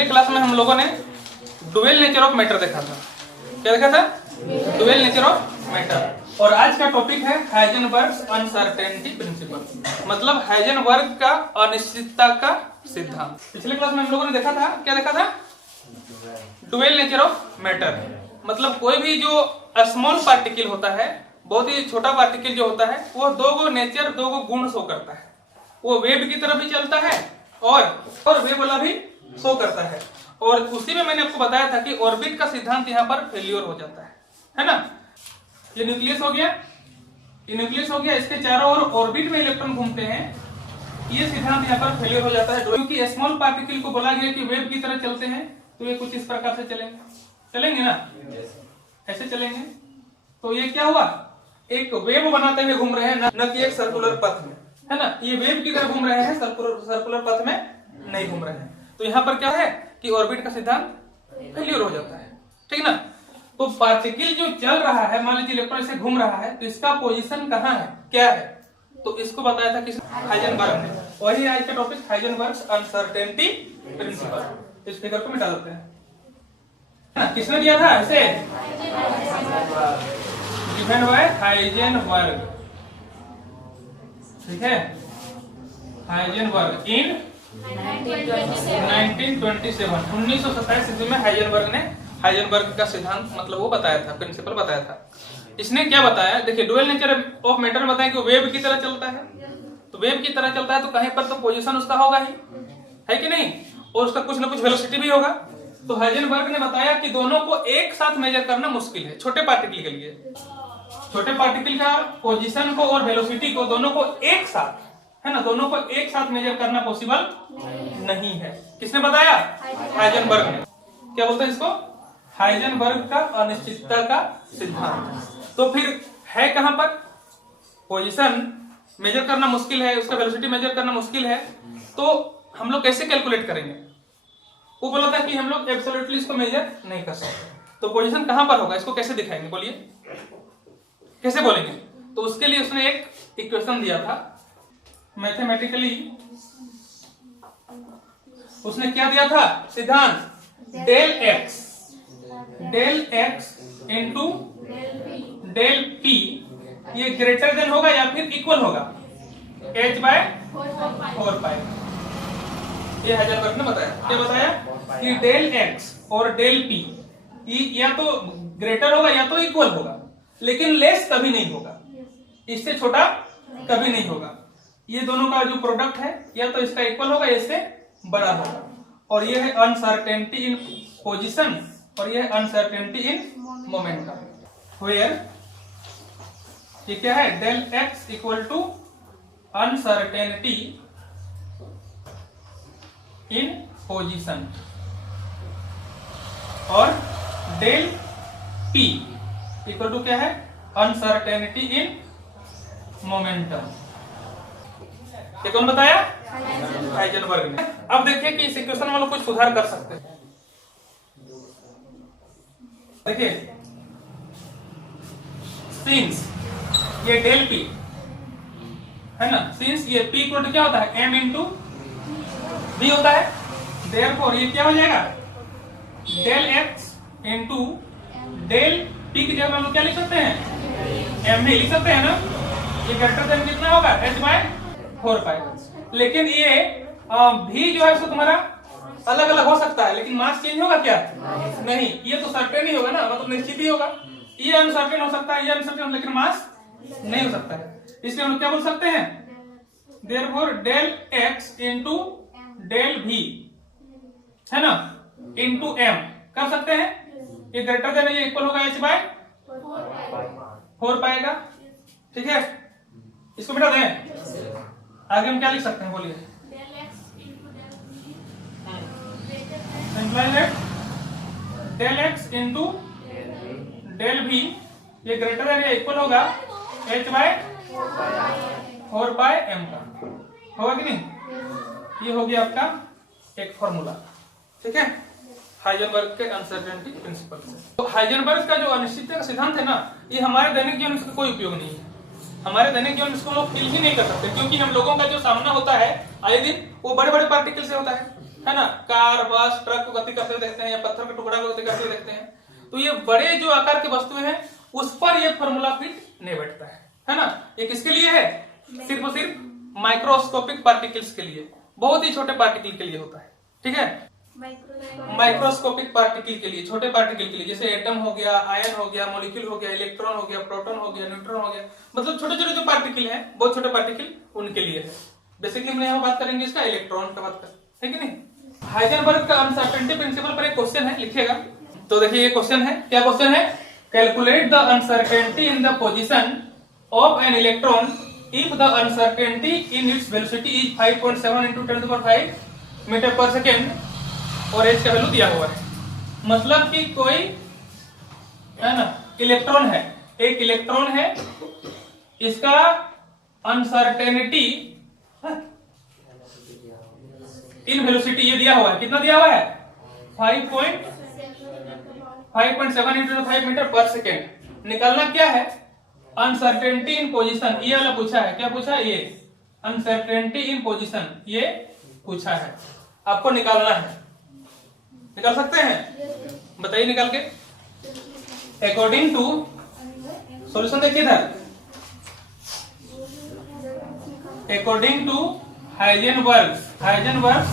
पिछले क्लास में हम लोगों ने डुअल नेचर ऑफ मैटर देखा था। क्या देखा था? Dual nature of matter. और आज का टॉपिक है हाइजेनबर्ग्स अनसर्टेनिटी प्रिंसिपल, मतलब हाइजेनबर्ग का अनिश्चितता का सिद्धांत। पिछले क्लास में हम लोगों ने देखा था, क्या देखा था? डुअल नेचर ऑफ मैटर, मतलब कोई भी जो स्मॉल पार्टिकल होता है, बहुत ही छोटा पार्टिकल जो होता है, वो दो गो गुण शो करता है। वो वेव की तरफ भी चलता है और वेव वाला भी शो करता है। और उसी में मैंने आपको बताया था कि ऑर्बिट का सिद्धांत यहाँ पर फेल्योर हो जाता है ना। ये न्यूक्लियस हो गया, ये न्यूक्लियस हो गया, इसके चारों ओर ऑर्बिट में इलेक्ट्रॉन घूमते हैं। ये सिद्धांत यहाँ पर फेल्योर हो जाता है क्योंकि स्मॉल पार्टिकल को बोला गया कि वेव की तरह चलते हैं, तो ये कुछ इस प्रकार से चलेंगे ना, ऐसे चलेंगे। तो ये क्या हुआ, एक वेव बनाते हुए घूम रहे हैं, न कि एक सर्कुलर पथ में, है ना। ये वेव की तरह घूम रहे हैं, सर्कुलर पथ में नहीं घूम रहे हैं। तो यहाँ पर क्या है कि ऑर्बिट का सिद्धांत फेल्योर हो जाता है, ठीक ना। तो पार्टिकल जो चल रहा है, मान लीजिए इलेक्ट्रॉन ऐसे घूम रहा है, तो इसका पोजीशन कहाँ है, क्या है, तो इसको बताया था किस हाइजेनबर्ग ने। वही आज का टॉपिक हाइजेनबर्ग्स अनसर्टेनिटी प्रिंसिपल। इस फिगर को मिटा देते हैं। किसने दिया था इसे? गिवन बाय हाइजेनबर्ग, ठीक है। हाइजेनबर्ग इन 1927 ईस्वी में हाइजेनबर्ग का सिद्धांत, मतलब वो बताया था, प्रिंसिपल बताया था। इसने क्या बताया, देखिए डुअल नेचर ऑफ मैटर में बताया कि वेव की तरह चलता है। तो वेव की तरह चलता है तो कहीं पर तो पोजीशन उसका होगा ही, है कि नहीं, और उसका कुछ ना कुछ वेलोसिटी भी होगा। तो हाइजेनबर्ग ने बताया कि दोनों को एक साथ मेजर करना मुश्किल है। छोटे पार्टिकल के लिए, छोटे पार्टिकल का पोजीशन को और वेलोसिटी को दोनों को एक साथ, है ना, दोनों को एक साथ मेजर करना पॉसिबल नहीं है। किसने बताया? हाइजेनबर्ग ने। क्या बोलते हैं इसको? हाइजेनबर्ग का अनिश्चितता का सिद्धांत। तो फिर है कहां पर? पोजीशन मेजर करना मुश्किल है, उसका वेलोसिटी मेजर करना मुश्किल है, तो हम लोग कैसे कैलकुलेट करेंगे? वो बोला था कि हम लोग एब्सोल्युटली इसको मेजर नहीं कर सकते। तो पोजीशन कहां पर होगा, इसको कैसे दिखाएंगे, बोलिए, कैसे बोलेंगे? तो उसके लिए उसने एक इक्वेशन दिया था मैथमेटिकली। उसने क्या दिया था सिद्धांत? Del x into del p, ये ग्रेटर देन होगा या फिर इक्वल होगा h/4π। ये हाइजेनबर्ग ने बताया। क्या बताया कि डेल एक्स और डेल पी या तो ग्रेटर होगा या तो इक्वल होगा, लेकिन लेस कभी नहीं होगा, इससे छोटा कभी नहीं होगा। ये दोनों का जो प्रोडक्ट है या तो इसका इक्वल होगा या इससे बड़ा होगा। और ये है अनसर्टेनिटी इन पोजीशन और ये है अनसर्टेनिटी इन मोमेंटम। वेयर ये क्या है? Del x equal to uncertainty in position और डेल पी इक्वल टू क्या है? Uncertainty in momentum. ये कौन बताया? हाइजेनबर्ग ने। अब देखिए कि इस इक्वेशन में लोग कुछ सुधार कर सकते हैं। देखिए सिंस ये डेल पी है ना, सिंस ये पी इक्वल टू क्या होता है? m इंटू बी होता है। देयरफॉर ये क्या हो जाएगा? Del x into del p की जगह हम लोग क्या लिख सकते हैं? m भी लिख सकते हैं ना। ये ग्रेटर देन कितना होगा? h/4π। लेकिन ये भी जो है सो तुम्हारा अलग अलग हो सकता है, लेकिन मास चेंज होगा क्या? नहीं। ये तो सर्टेन ही होगा ना, मतलब निश्चित ही होगा। ये अनसर्टेन हो सकता है, ये अनसर्टेन, लेकिन मास नहीं हो सकता है। इसलिए हम लोग क्या बोल सकते हैं? Therefore del x into del p, है ना, इंटू एम कर सकते हैं। ये ग्रेटर देन ये इक्वल होगा h/4π का, ठीक है। इसको मिटा दें। आगे हम क्या लिख सकते हैं, बोलिए। डेल एक्स इंटू डेल भी, ये ग्रेटर देन या इक्वल होगा h/4πm का, होगा कि नहीं? ये हो गया आपका एक फॉर्मूला, ठीक है, हाइजेनबर्ग के अनसर्टेनिटी प्रिंसिपल से। तो हाइजेनबर्ग का जो अनिश्चितता का सिद्धांत है ना, ये हमारे दैनिक जीवन में इसका कोई उपयोग नहीं है। हमारे दैनिक जीवन में इसको लोग फील ही नहीं कर सकते, क्योंकि हम लोगों का जो सामना होता है आए दिन वो बड़े बड़े पार्टिकल से होता है। है ना, कार, बस, ट्रक को गति करते हुए देखते हैं या पत्थर के टुकड़ा को गति करते हुए देखते हैं, तो ये बड़े जो आकार की वस्तुएं हैं उस पर ये फॉर्मूला फिट नहीं बैठता है ना। ये किसके लिए है? सिर्फ और सिर्फ माइक्रोस्कोपिक पार्टिकल्स के लिए, बहुत ही छोटे पार्टिकल के लिए होता है, ठीक है। माइक्रोस्कोपिक पार्टिकल के लिए, छोटे पार्टिकल के लिए, जैसे एटम हो गया, आयन हो गया, मॉलिक्यूल हो गया, इलेक्ट्रॉन हो गया, प्रोटॉन हो गया, न्यूट्रॉन हो गया, मतलब छोटे छोटे जो पार्टिकल हैं, बहुत छोटे पार्टिकल, उनके लिए है। बेसिकली हम यहाँ बात करेंगे इसका इलेक्ट्रॉन का, बात कर, है कि नहीं। हाइजेनबर्ग का अनसर्टेनिटी प्रिंसिपल पर एक क्वेश्चन है, लिखिएगा। तो देखिए ये क्वेश्चन है, क्या क्वेश्चन है? Calculate the uncertainty in the position of an electron if the uncertainty in its velocity is 5.7 into 10⁵ metre per second और एच का वैल्यू दिया हुआ है। मतलब कि कोई, है ना, इलेक्ट्रॉन है, एक इलेक्ट्रॉन है, इसका अनसर्टेनिटी इन वेलोसिटी ये दिया हुआ है, कितना दिया हुआ है? 5.7 into 5 मीटर पर सेकेंड। निकालना क्या है? अनसर्टेनिटी इन पोजीशन, ये वाला पूछा है। क्या पूछा है? ये अनसर्टेनिटी इन पोजीशन, ये पूछा है, आपको निकालना है। निकाल सकते हैं? बताइए निकाल के। अकॉर्डिंग टू, सॉल्यूशन देखिए इधर, according to Heisenberg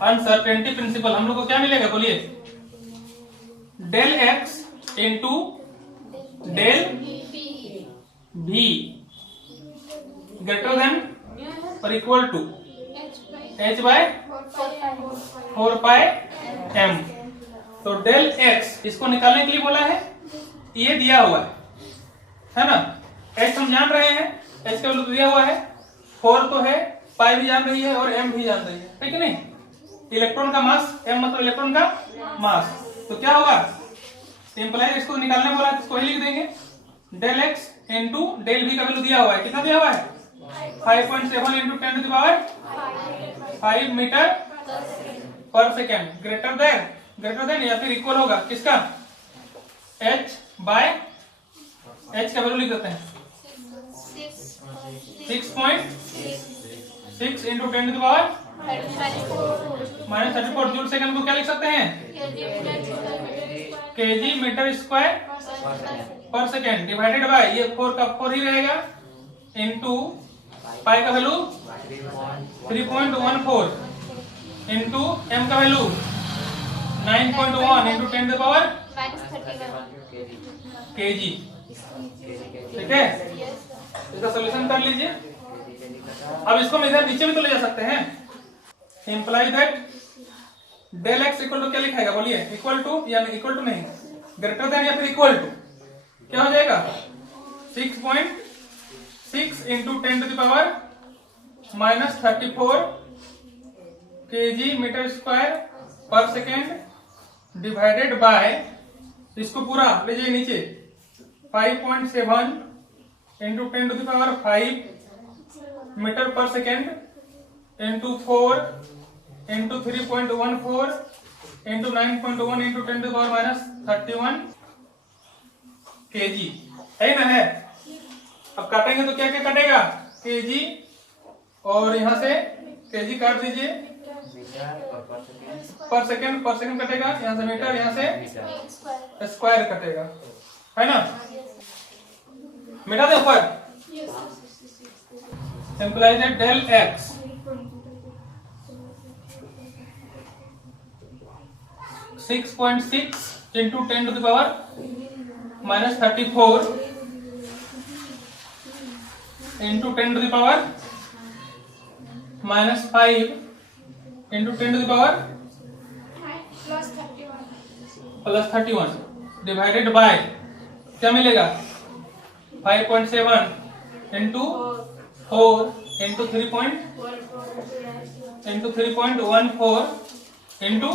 uncertainty principle, हम लोग को क्या मिलेगा? बोलिए। Del x into del p greater than और equal to h by 4 pi m। तो डेल x इसको निकालने के लिए बोला है, ये दिया हुआ है ना। h हम जान रहे हैं, h का वैल्यू दिया हुआ है, 4 तो है, पाई भी जान रही है और m भी जान रही है कि नहीं। इलेक्ट्रॉन का मास, m मतलब इलेक्ट्रॉन का मास, तो क्या होगा? सिंपलाइज इसको निकालने बोला, इसको ही लिख देंगे। Del x into del v का वैल्यू दिया हुआ है, कितना दिया हुआ है? 5.7 into 10⁵ metre per second, greater than या फिर इक्वल होगा किसका? h बाय, h का वैल्यू लिख देते हैं 6.6 into 10⁻⁻34 जूल सेकंड को क्या लिख सकते हैं? KG metre square per second divided bye, ये 4 का 4 ही रहेगा, इंटू पाई का वैल्यू 3.14 इंटू m का वैल्यू 9.1 इंटू 10⁻³ kg। ठीक है, इसका सॉल्यूशन कर लीजिए। अब इसको हम इधर नीचे भी तो ले जा सकते हैं। Imply that del x equal to क्या लिखाएगा? बोलिए। इक्वल टू या इक्वल टू नहीं, ग्रेटर देन या फिर इक्वल टू, क्या हो जाएगा? 6.6 into 10⁻⁻34 kg metre square per second divided by, इसको पूरा ले जाइए नीचे, 5.7 into 10⁵ metre per second into 4 into 3.14 into 9.1 into 10⁻⁻31 kg, है ना। है, अब काटेंगे तो क्या क्या कटेगा? kg और यहां से kg काट दीजिए, पर सेकेंड कटेगा, यहाँ से मीटर, यहाँ से स्क्वायर कटेगा, है ना। मिटा दे ऊपर। Simplify del x (6.6 into 10⁻⁻34 into 10⁻⁻5 into 10⁻+31 divided by, क्या मिलेगा? 5.7 into 4 into 3.14 into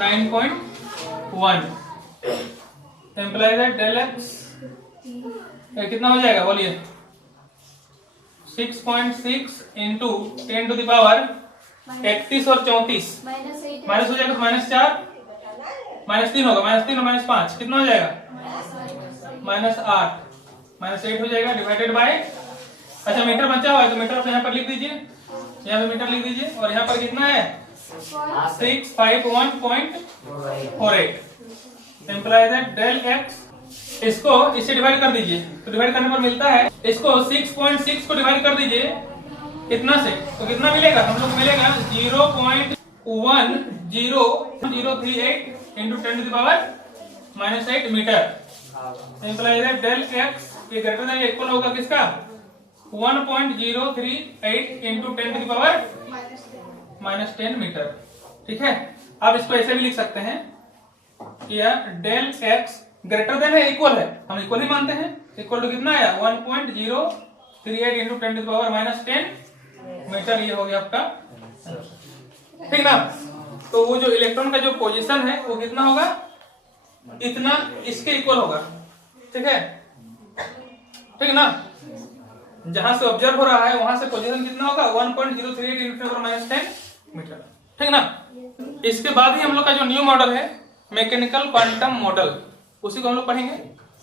9.1 implies del x कितना हो जाएगा? बोलिए। 6.6 इंटू 10⁻31 और 34 माइनस हो जाएगा तो -4 -3 होगा, -3 और -5 कितना हो जाएगा? -8 हो जाएगा डिवाइडेड बाय अच्छा मीटर बचा हुआ है तो मीटर आप यहाँ पर लिख दीजिए, यहाँ पे मीटर लिख दीजिए और यहाँ पर कितना है 651.48 इम्प्लाइज दैट डेल एक्स, इसको इससे डिवाइड कर दीजिए तो डिवाइड करने पर मिलता है, इसको 6.6 को डिवाइड कर दीजिए कितना से तो कितना मिलेगा, हम लोग मिलेगा 0.10038 into 10⁻⁻8 metre. Implies that del x ये ग्रेटर देन इक्वल होगा किसका 1.038 इंटू 10⁻⁻10 मीटर। ठीक है, आप इसको ऐसे भी लिख सकते हैं कि डेल एक्स ग्रेटर देन है इक्वल है, हम इक्वल ही मानते हैं, इक्वल टू कितना आया 1.038 इंटू 10⁻⁻10 मीटर, ये हो गया आपका, ठीक ना। तो वो जो इलेक्ट्रॉन का जो पोजीशन है वो कितना होगा, इतना इसके इक्वल होगा, ठीक है, ठीक ना। जहां से ऑब्जर्व हो रहा है वहां से पोजीशन कितना होगा 1.038 इंटू 10⁻10 मीटर, ठीक ना। इसके बाद ही हम लोग का जो न्यू मॉडल है मैकेनिकल क्वांटम मॉडल, उसी को हम लोग पढ़ेंगे।